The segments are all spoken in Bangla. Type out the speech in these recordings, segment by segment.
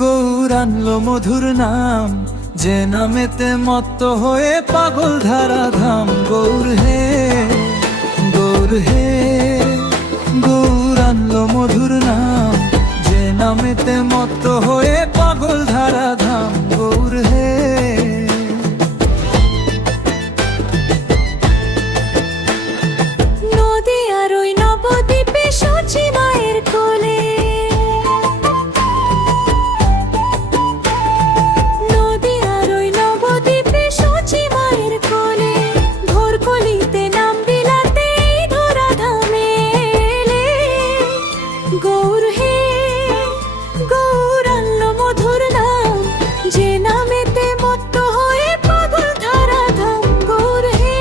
গৌর আনলো মধুর নাম, যে নামেতে মত্ত হয়ে পাগল ধারা ধাম। গৌর হে, গৌর হে, গৌর আনলো মধুর নাম, যে নামেতে মত্ত হয়ে পাগল ধারা ধাম। গৌর হে, নদী আর ওই নবদ্বীপে সচি মায়ের কোলে, নদী আর ওই নবদ্বীপে সচি মায়ের কোলে, ভোর কলিতে নাম বিলাতে ধরা ধামে এলে। গৌর হে, গৌর আনলো মধুর নাম, যে নামেতে মত্ত হয়ে পাগল ধারা ধাম। গৌর হে,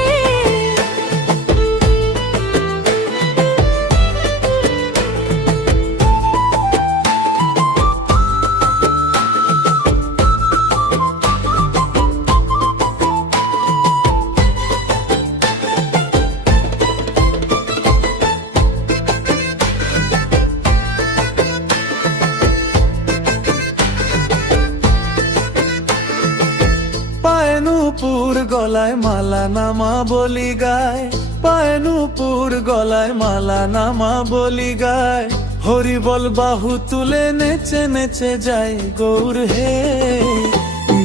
পায়ে নূপুর গলায় মালা নামা বলি গায়, পায়ে নূপুর গলায় মালা নামা বলি গায়। হরি বল বাহু তুলে নেচে নেচে যায়। গৌর হে,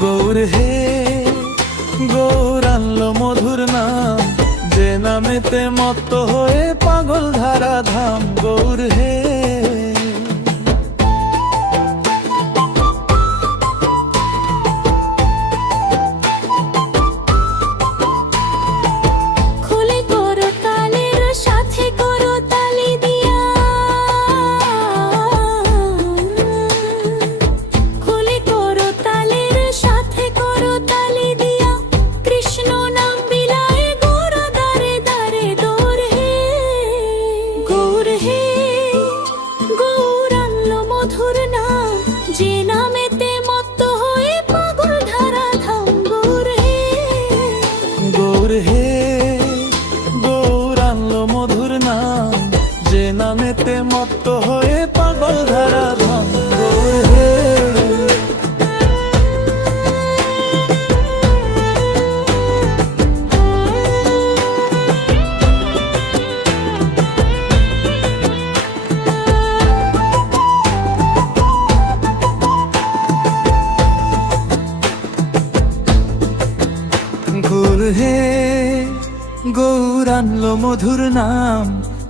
গৌর হে, গৌর আনলো মধুর নাম, যে নামেতে মত্ত হয়ে পাগল ধারা ধাম। গৌর হে, খুলে করো তালের সাথে করো তালি দিয়া, খুলে করো তালের সাথে করো তালি দিয়া। কৃষ্ণ নাম বিলায় গৌর দারে দারে। গৌর হে, গৌর হে, গৌর আনলো মধুর নাম, যে নামেতে মত্ত হয়ে পাগল ধারা ধাম। গৌর হে, গৌর হে, গৌর আনলো মধুর নাম, যে নামেতে মত্ত হয়ে পাগল ধারা ধাম। গৌর হে, গৌর হে, গৌর আনলো মধুর নাম,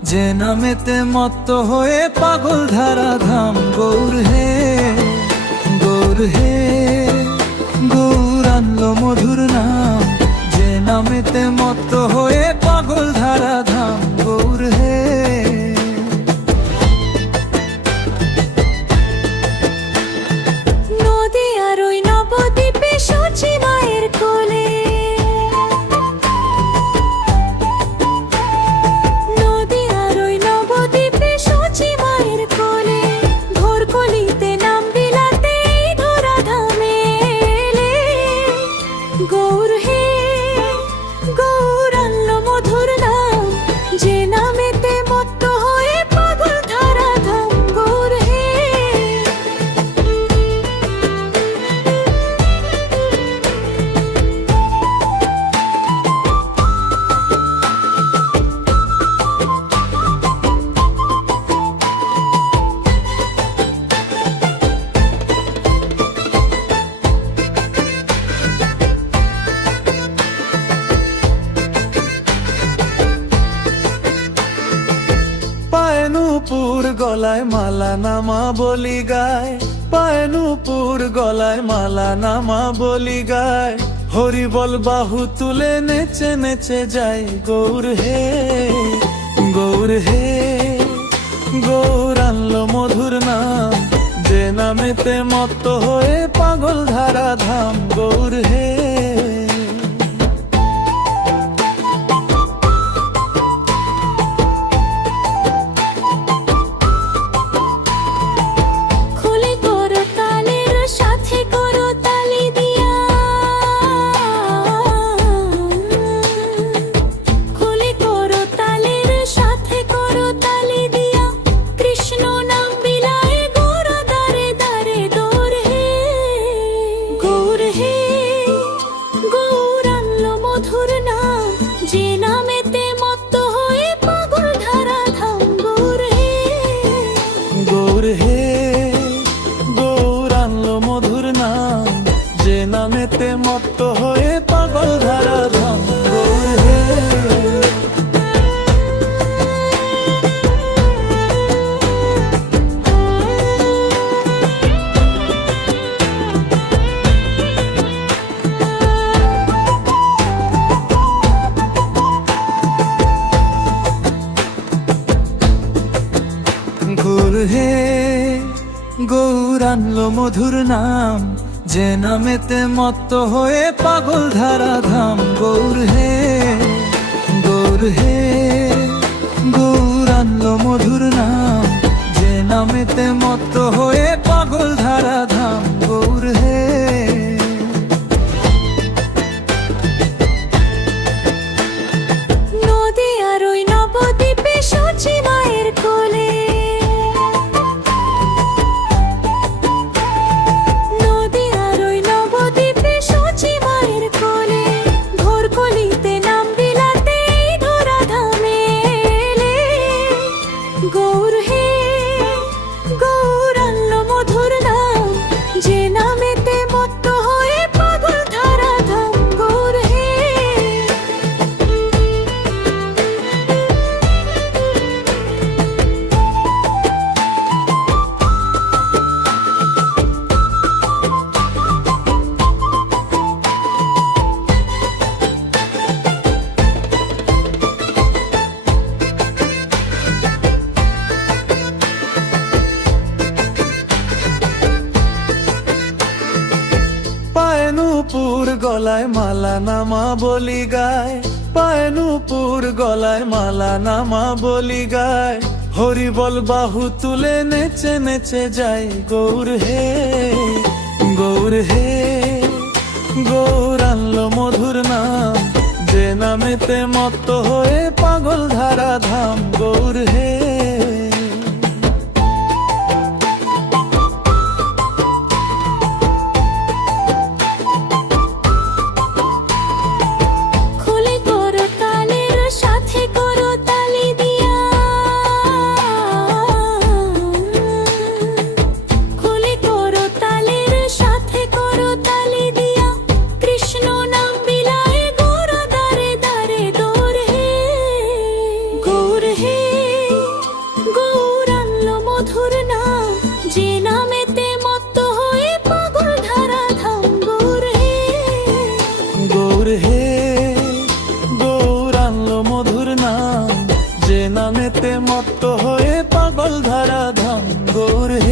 যে নামেতে মত্ত হয়ে পাগল ধারা ধাম। গৌর হে, গৌর হে, গৌর আনলো মধুর নাম, যে নামেতে মত্ত হয়ে পাগল ধারা ধাম। গৌর হে, নদী আর ওই নবদ্বীপে সচি মায়ের কোলে, নদী আর ওই নবদ্বীপে সচি মায়ের কোলে, ভোর কলিতে নাম বিলাতে ধরা ধামে এলে। গৌর হে, গৌর আনলো মধুর নাম, যে নামেতে মত্ত হয়ে পাগল ধারা ধাম। গৌর হে, পায়ে নূপুর গলায় মালা নামা বলি গায়, পায়ে নূপুর গলায় মালা নামা বলি গায়। হরি বল বাহু তুলে নেচে নেচে যায়। গৌর হে, গৌর হে, গৌর আনলো মধুর নাম, যে নামেতে মত্ত হয়ে পাগল ধারা ধাম। গৌর হে, খুলে করো তালের সাথে করো তালি দিয়া, খুলে করো তালের সাথে করো তালি দিয়া। কৃষ্ণ নাম বিলায় গৌর দারে মত্ত হয়ে পাগল ধারা ধাম গৌর হে। গৌর হে গৌর আনলো মধুর নাম, যে নামেতে মত্ত হয়ে পাগল ধারা ধাম গৌর হে। গৌর হে গৌর আনলো মধুর নাম, যে নামেতে মত্ত হয়ে পাগল ধারা ধাম গৌর হে। নদী আর ওই নবদ্বীপে সচি মায়ের কোলে, নদী আর ওই নবদ্বীপে সচি মায়ের কোলে, ঘোর কলিতে নাম বিলাতে এই ধরা ধামে এলে। গৌর হে গৌর আনলো মধুর নাম, যে নামেতে মত্ত হয়ে পাগল ধারা ধাম গৌর হে। পায়ে নূপুর গলায় মালা নামা বলি গায়, পায়ে নূপুর গলায় মালা নামা বলি গায়, হরি বল বাহু তুলে নেচে নেচে যায় গৌর হে। গৌর হে গৌর আনলো মধুর নাম, যে নামেতে মত্ত হয়ে পাগল ধারা ধাম গৌর হে। খুলে করো তালের সাথে করো তালি দিয়া, খুলে করো তালের সাথে করো তালি দিয়া, কৃষ্ণ নাম বিলায় গৌর দারে দারে দৌর হে। গৌর হে গৌর আনলো মধুর নাম, যে নামেতে মত্ত হয়ে পাগল ধারা ধাম গৌর হে। গৌর হে গৌর আনলো মধুর নাম, যে নামেতে মত্ত হয়ে পাগল ধারা ধাম গৌর হে।